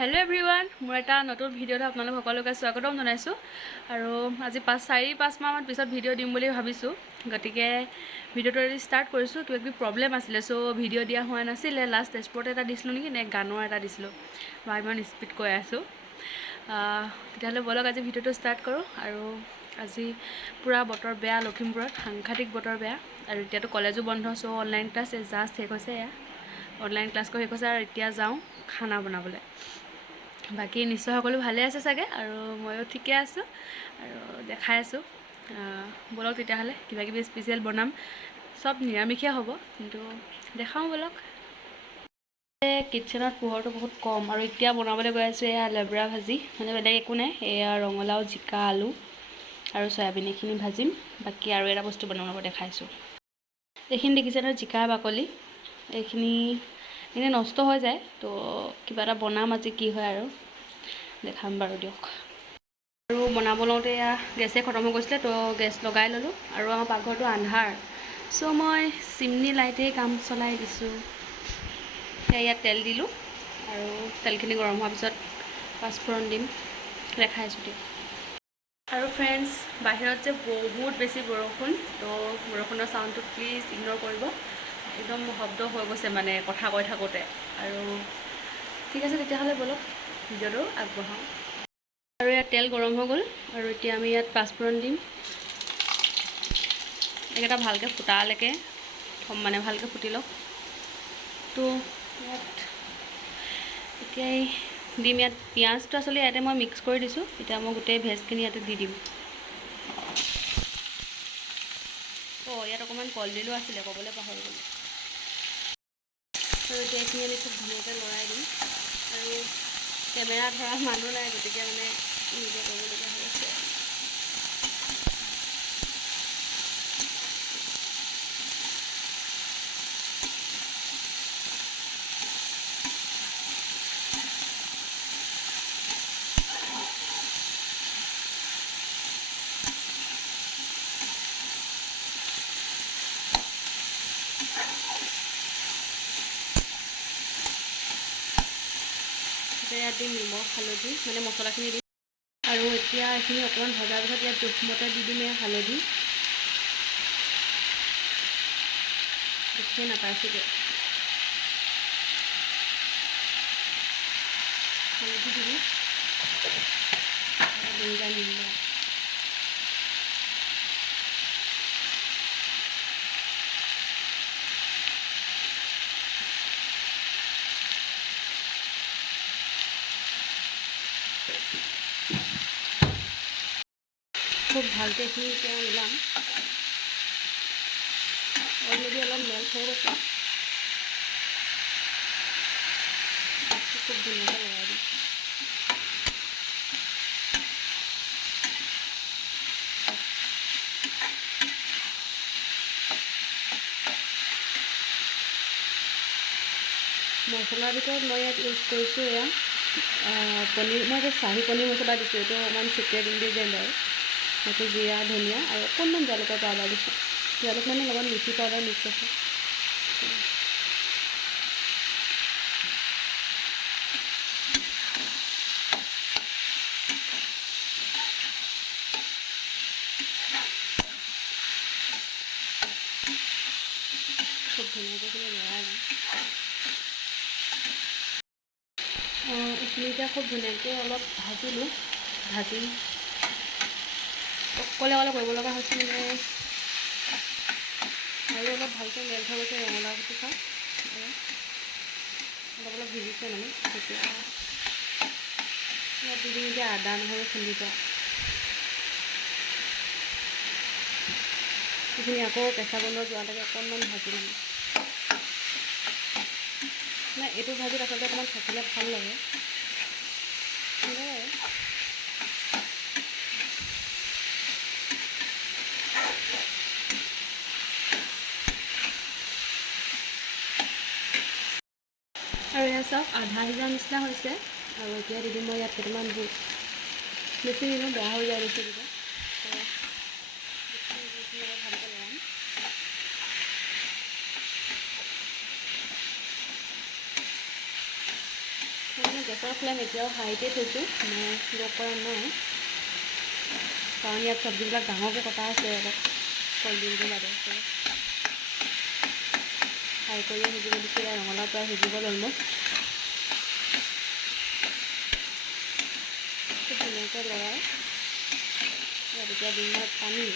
Hello everyone मोर এটা নতুন ভিডিঅ'ত আপোনালোক সকলোকে স্বাগতম জনাইছো আৰু আজি 4-5 মাহমান পিছত ভিডিঅ' দিম বুলি ভাবিছো গতিকে ভিডিঅ'টো ষ্টাৰ্ট কৰিছো কিবা প্ৰবলেম আছিল সো ভিডিঅ' দিয়া হোৱা নাছিল লাষ্ট এক্সপোৰ্ট এটা দিছিলো নেকি নে গানৰ এটা দিছিলো মই ইমান স্পিড কৈ আছো তেতিয়াহ'লে বলক আজি ভিডিঅ'টো ষ্টাৰ্ট কৰো আৰু আজি পুৰা বতৰ বেয়া লখিমপুৰত সাংঘাতিক বতৰ বেয়া আৰু এতিয়াতো কলেজো বন্ধ সো অনলাইন ক্লাছ জাস্ট শেষ হৈছে অনলাইন ক্লাছ কৰি শেষ হৈছে আৰু এতিয়া যাওঁ খানা বনাবলৈ বাকি নিশ্চয় সকলো ভালে আছে চাগে আৰু ময়ো ঠিকে আছো আৰু দেখাই আছো বলক তেতিয়াহ'লে কিবা স্পেশাল বনাম সব নিৰামিষে হ'ব কিন্তু দেখাও বলক কিচেনত পোহৰটো বহুত কম আৰু এতিয়া বনাবলৈ গৈ আছো এয়া লেবৰা ভাজি মানে বেলেগ একো নাই এয়া ৰঙলাও জিকা আলু আৰু সয়াবিন এখিনি ভাজিম বাকি আৰু এটা বস্তু বনাব দেখাইছো এইখিনি দেখিছে ন জিকা বাকলি এইখিনি এনে নষ্ট হৈ যায় তো কিবা এটা বনাম আজি কি হয় আৰু দেখাম বাৰু দিয়ক আৰু বনাব লওঁতে গেছে খতম হৈ গৈছিলে তো গেছ লগাই ললো আৰু আমাৰ পাকঘৰটো আন্ধাৰ সো মই চিমনি লাইটে কাম চলাই দিছো ইয়াত তেল দিলো আৰু তেলখিনি গৰম হোৱাৰ পিছত পাঁচফোৰণ দিম দেখাইছো দিয়ক আৰু ফ্ৰেন্ডছ বাহিৰত যে বহুত বেছি বৰষুণ তো বৰষুণৰ সাউণ্ডটো প্লিজ ইগনোৰ কৰিব একদম শব্দ হৈ গৈছে মানে কথা কৈ থাকোতে আৰু ঠিক আছে তেতিয়াহ'লে বলক ভিডিঅ'টো আগবঢ়াওঁ আৰু ইয়াত তেল গৰম হৈ গ'ল আৰু এতিয়া আমি ইয়াত পাঁচফোৰণ দিম এটা ভালকৈ ফুটালৈকে মানে ভালকৈ ফুটি লওক তো ইয়াত এতিয়া দিম ইয়াত পিঁয়াজটো আচলতে ইয়াতে মই মিক্স কৰি দিছোঁ এতিয়া মই গোটেই ভেজখিনি ইয়াতে দি দিম ইয়াত অকণমান কলডিলো আছিলে ক'বলৈ পাহৰি গ'লোঁ আৰু এতিয়া এইখিনি আমি খুব ধুনীয়াকৈ লৰাই দিম আৰু কেমেৰা ধৰা মানুহ নাই গতিকে মানে নিজে কৰিবলগীয়া হৈ আছে ইয়াত দিম নিমখ হালধি মানে মছলাখিনি দিম আৰু এতিয়া এইখিনি অকণমান ভজাৰ পিছত ইয়াত জোখমতে দি দিম এয়া হালধি দেখি নাপাইছোগৈ হালধি দিবি নিমখ খুব ভালকৈ এইখিনি এতিয়া মিলাম অলৰেডি অলপ মেল্ট হৈ গৈছে খুব ধুনীয়াকৈ লগাই দিম মছলাৰ ভিতৰত মই ইয়াত ইউজ কৰিছোঁ এয়া পনীৰ মই এতিয়া চাহী পনীৰ মছলা দিছোঁ এইটো অকণমান চিক্ৰেট ইনগ্ৰিডিয়েণ্ট আৰু সেইটো জিৰা ধনিয়া আৰু অকণমান জালুকৰ পাউডাৰ দিছোঁ জালুক মানে লগত মিঠি পাউডাৰ মিক্স আছে খুব ধুনীয়াকৈ লৰাই দিম এইখিনি এতিয়া খুব ধুনীয়াকৈ অলপ ভাজিলোঁ ভাজি অকলে কৰিব লগা হৈছে মানে আৰু অলপ ভালকৈ মেল্ট হৈ গৈছে ৰঙালাও গুটি খাওঁ অলপ ভিজিছে মানে তেতিয়া ইয়াত দি দিম এতিয়া আদা নহৰু খুন্দি থোৱা সেইখিনি আকৌ কেঁচা গোন্ধ যোৱালৈকে অকণমান ভাজি ল'ম নাই এইটো ভাজিত আচলতে অকণমান থাকিলে ভাল লাগে আৰু এয়া চাওক আধা সিজাৰ নিচিনা হৈছে আৰু এতিয়া দি দিম মই ইয়াত কেইটামান বুট বেছি দিনো বেয়া হৈ যায় বেছি দিব ভালকৈ লগাম মই গেছৰ ফ্লেম এতিয়াও হাইতে থৈছোঁ, মই লগ কৰা নাই, কাৰণ ইয়াত চব্জিবিলাক ডাঙৰকৈ কটা আছে, অলপ কলডিলটো বাদে ফ্ৰাই কৰিয়ে সিজিব দিছোঁ। ৰঙালাও প্ৰায় সিজিব অলমষ্ট। খুব ধুনীয়াকৈ লৰাই ইয়াত এতিয়া দিম মই পানী।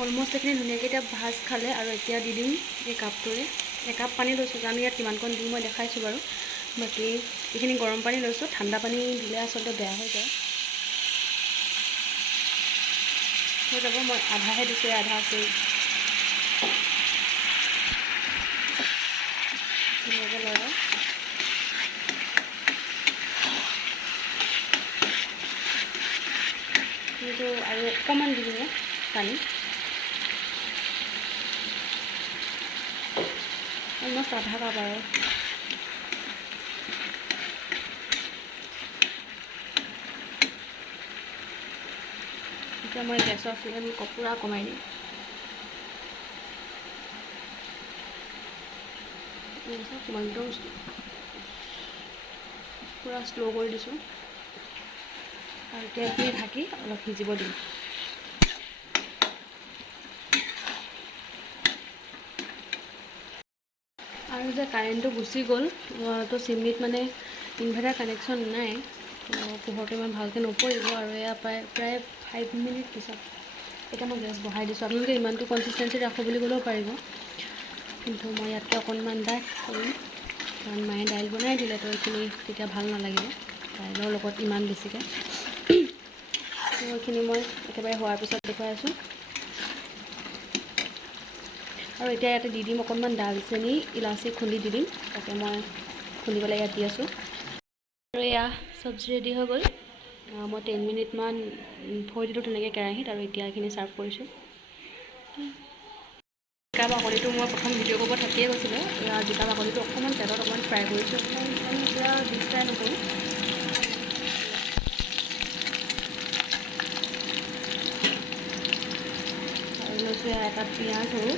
অলমষ্ট এইখিনি ধুনীয়াকৈ এতিয়া ভাজ খালে, আৰু এতিয়া দি দিম এই কাপটোৰে। একাপ পানী লৈছোঁ, জানো ইয়াত কিমানকণ দিম মই দেখাইছোঁ বাৰু। বাকী এইখিনি গৰম পানী লৈছোঁ, ঠাণ্ডা পানী দিলে আচলতে বেয়া হৈ যায়। হৈ যাব, মই আধাহে দিছোঁ, আধা আছেই। ধুনীয়াকৈ লৰাই কিন্তু আৰু অকণমান দি দিম পানী। অলমষ্ট আধা কাপ আৰু। এতিয়া মই গেছৰ ফ্লেম পূৰা কমাই দিম। একদম পূৰা শ্ল' কৰি দিছোঁ, আৰু এতিয়া এইখিনি ঢাকি অলপ সিজিব দিম। আৰু যে কাৰেণ্টটো গুচি গ'ল, তো চিমনিত মানে ইনভাৰ্টাৰ কানেকশ্যন নাই, পোহৰটো ইমান ভালকৈ নপৰিব। আৰু এয়া প্ৰায় 5 মিনিট পিছত এতিয়া মই গেছ বঢ়াই দিছোঁ। আপোনালোকে ইমানটো কনচিষ্টেঞ্চি ৰাখোঁ বুলি ক'লেও পাৰিব, কিন্তু মই ইয়াতকৈ অকণমান ডাঠ কৰিম, কাৰণ মায়ে দাইল বনাই দিলে, তো এইখিনি তেতিয়া ভাল নালাগিব দাইলৰ লগত ইমান বেছিকৈ। তো এইখিনি মই একেবাৰে হোৱাৰ পিছত দেখুৱাই আছোঁ। আৰু এতিয়া ইয়াতে দি দিম অকণমান দালচেনি, ইলাচি খুন্দি দি দিম, তাকে মই খুন্দি পেলাই ইয়াত দি আছোঁ। আৰু এয়া চব্জি ৰেডি হৈ গ'ল। মই 10 মিনিটমান থৈ দিলোঁ তেনেকৈ কেৰাহীত, আৰু এতিয়া এইখিনি ছাৰ্ভ কৰিছোঁ। জিকা বাকলিটো মই প্ৰথম ভিডিঅ' কৰিব থাকিয়ে গৈছিলোঁ। জিকা বাকলিটো অকণমান তেলত অকণমান ফ্ৰাই কৰিছোঁ, এতিয়া ডিপ ফ্ৰাই নকৰোঁ। আৰু লৈছোঁ এটা পিঁয়াজ সৰু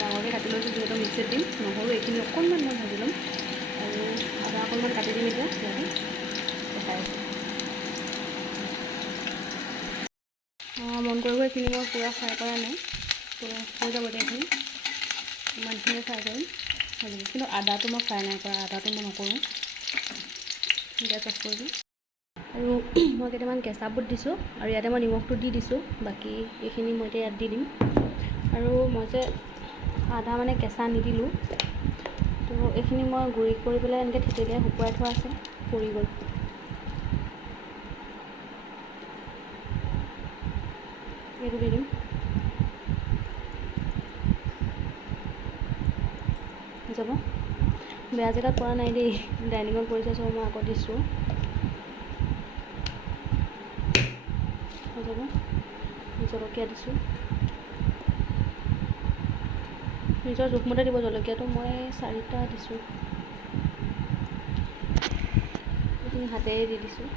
ডাঙৰকৈ কাটি লৈছোঁ, যিহেতু মিক্সিত দিম। নহৰু এইখিনি অকণমান মই ভাজি ল'ম, আৰু আদা অকণমান কাটি দিম। এতিয়া ইয়াতে দেখাই আছোঁ। মন কৰিব, এইখিনি মই পূৰা ফ্ৰাই কৰা নাই, তো হৈ যাব এতিয়া। এইখিনি ইমানখিনিয়ে ফ্ৰাই কৰিম, হৈ যাব। কিন্তু আদাটো মই ফ্ৰাই নাই কৰা, আদাটো মই নকৰোঁ। গেছ অফ কৰি দিওঁ। আৰু মই কেইটামান কেঁচা বুট দিছোঁ, আৰু ইয়াতে মই নিমখটো দি দিছোঁ। বাকী এইখিনি মই এতিয়া ইয়াত দি দিম। আৰু মই যে আদা মানে কেঁচা নিদিলোঁ, তো এইখিনি মই গুড়ি কৰি পেলাই এনেকৈ থেতেলিয়াই শুকুৱাই থোৱা আছে, পৰি গ'ল। এইটো দি দিম। হৈ যাব। বেয়া জেগাত পৰা নাই দেই, ডাইনিঙত পৰিছে, চ' মই আকৌ দিছোঁ। হৈ যাব। জলকীয়া দিছোঁ, নিজৰ জোখমতে দিব। জলকীয়াটো মই 4টা দিছোঁ, এইখিনি হাতেৰে দি দিছোঁ।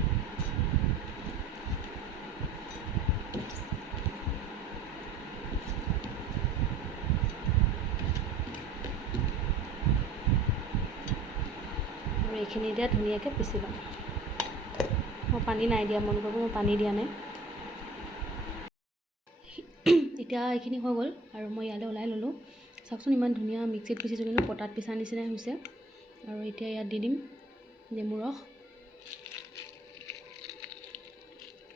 আৰু এইখিনি এতিয়া ধুনীয়াকৈ পিচি ল'ম। মই পানী নাই দিয়া, মন কৰিব, মই পানী দিয়া নাই। এতিয়া এইখিনি হৈ গ'ল, আৰু মই ইয়ালৈ ওলাই ল'লোঁ। চাওকচোন ইমান ধুনীয়া মিক্সিত পিচিছোঁ, কিন্তু পটাত পিছা নিচিনাই হৈছে। আৰু এতিয়া ইয়াত দি দিম নেমু ৰস।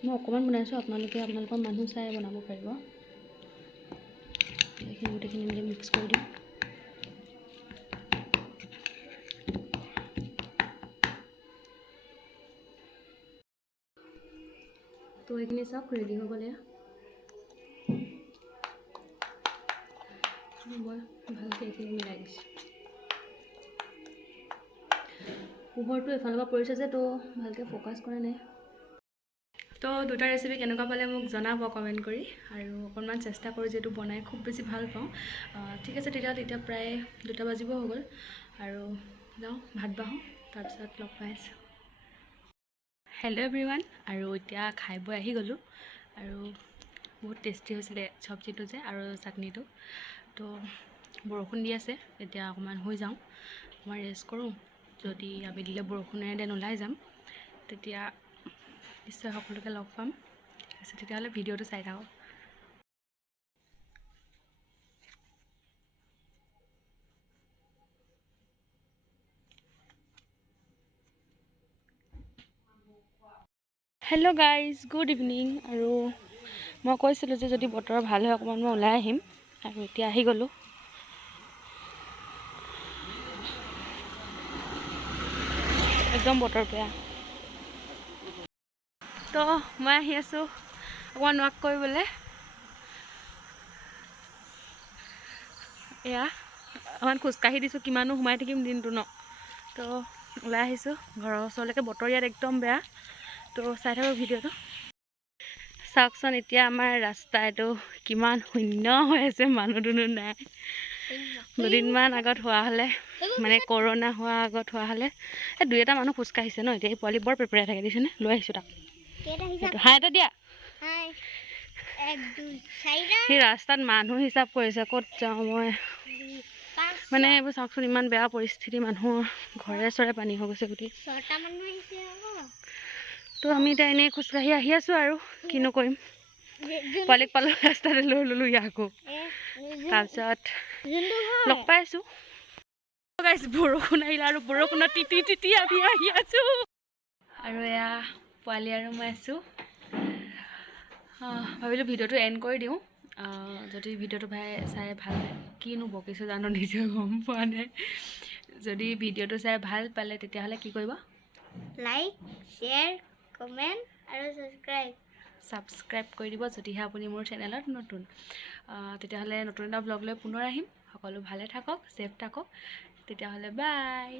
মই অকণমান বনাইছোঁ, আপোনালোকৰ মানুহ চাই বনাব পাৰিব। এইখিনি গোটেইখিনি এনেকৈ মিক্স কৰি দিম। তো এইখিনি চাওক ৰেডি হৈ গ'লে, মই ভালকৈ এইখিনি মিলাই দিছোঁ। পোহৰটো এফালৰ পৰা পৰিছে যে, তো ভালকৈ ফ'কাছ কৰা নাই। তো দুটা ৰেচিপি কেনেকুৱা পালে মোক জনাব কমেণ্ট কৰি, আৰু অকণমান চেষ্টা কৰোঁ, যিহেতু বনাই খুব বেছি ভাল পাওঁ। ঠিক আছে, তেতিয়া প্ৰায় 2টা বাজিব হৈ গ'ল, আৰু যাওঁ ভাত বাঢ়োঁ, তাৰপিছত লগ পাই আছোঁ। হেল্ল' এভৰিৱান, আৰু এতিয়া খাই বৈ আহি গ'লোঁ, আৰু বহুত টেষ্টি হৈছিলে চব্জিটো যে, আৰু চাটনিটো। তো বৰষুণ দি আছে, এতিয়া অকণমান শুই যাওঁ, অকণমান ৰেষ্ট কৰোঁ, যদি আবেলিলে বৰষুণেৰে দেন ওলাই যাম তেতিয়া নিশ্চয় সকলোকে লগ পাম। ঠিক আছে, তেতিয়াহ'লে ভিডিঅ'টো চাই থাকক। Hello' guys, good evening. আৰু মই কৈছিলোঁ যে যদি বতৰ ভাল হয় অকণমান মই ওলাই আহিম, আৰু এতিয়া আহি গ'লোঁ। একদম বতৰ বেয়া। তো মই আহি আছোঁ অকণমান ৱাক কৰিবলৈ। এয়া অকণমান খোজকাঢ়ি দিছোঁ, কিমানো সোমাই থাকিম দিনটো ন। তো ওলাই আহিছোঁ ঘৰৰ ওচৰলৈকে। বতৰ ইয়াত একদম বেয়া, তো চাই থাকোঁ ভিডিঅ'টো। চাওকচোন এতিয়া আমাৰ ৰাস্তা এইটো কিমান শূন্য হৈ আছে, মানুহ দুনুহ নাই। দুদিনমান আগত হোৱা হ'লে, মানে কৰোণা হোৱাৰ আগত হোৱা হ'লে এই 2-এটা মানুহ খোজকাঢ়িছে ন। এতিয়া এই পোৱালি বৰ পেপেৰাই থাকে, দিছেনে? লৈ আহিছোঁ তাক। হাই এটা দিয়া। সি ৰাস্তাত মানুহ হিচাপ কৰিছে, ক'ত যাওঁ মই। মানে এইবোৰ চাওকচোন, ইমান বেয়া পৰিস্থিতি, মানুহৰ ঘৰে চৰে পানী হৈ গৈছে গোটেই। তো আমি এতিয়া এনেই খোজকাঢ়ি আহি আছোঁ আৰু কিনো কৰিম। পোৱালিক পালোঁ ৰাস্তাতে, লৈ ল'লোঁ ইয়াকো। তাৰপিছত লগ পাই আছোঁ। বৰষুণ আহিলে আৰু বৰষুণত তিতি তিতি আমি আহি আছোঁ। আৰু এয়া পোৱালি আৰু মই আছোঁ। ভাবিলোঁ ভিডিঅ'টো এণ্ড কৰি দিওঁ। যদি ভিডিঅ'টো চাই ভাল, কিনো বকিছোঁ জানো নিজে গম পোৱা নাই। যদি ভিডিঅ'টো চাই ভাল পালে তেতিয়াহ'লে কি কৰিব? লাইক, শ্বেয়াৰ, কমেণ্ট আৰু ছাবস্ক্ৰাইব কৰি দিব যদিহে আপুনি মোৰ চেনেলত নতুন। তেতিয়াহ'লে নতুন এটা ব্লগ লৈ পুনৰ আহিম। সকলো ভালে থাকক, ছেফ থাকক। তেতিয়াহ'লে বাই।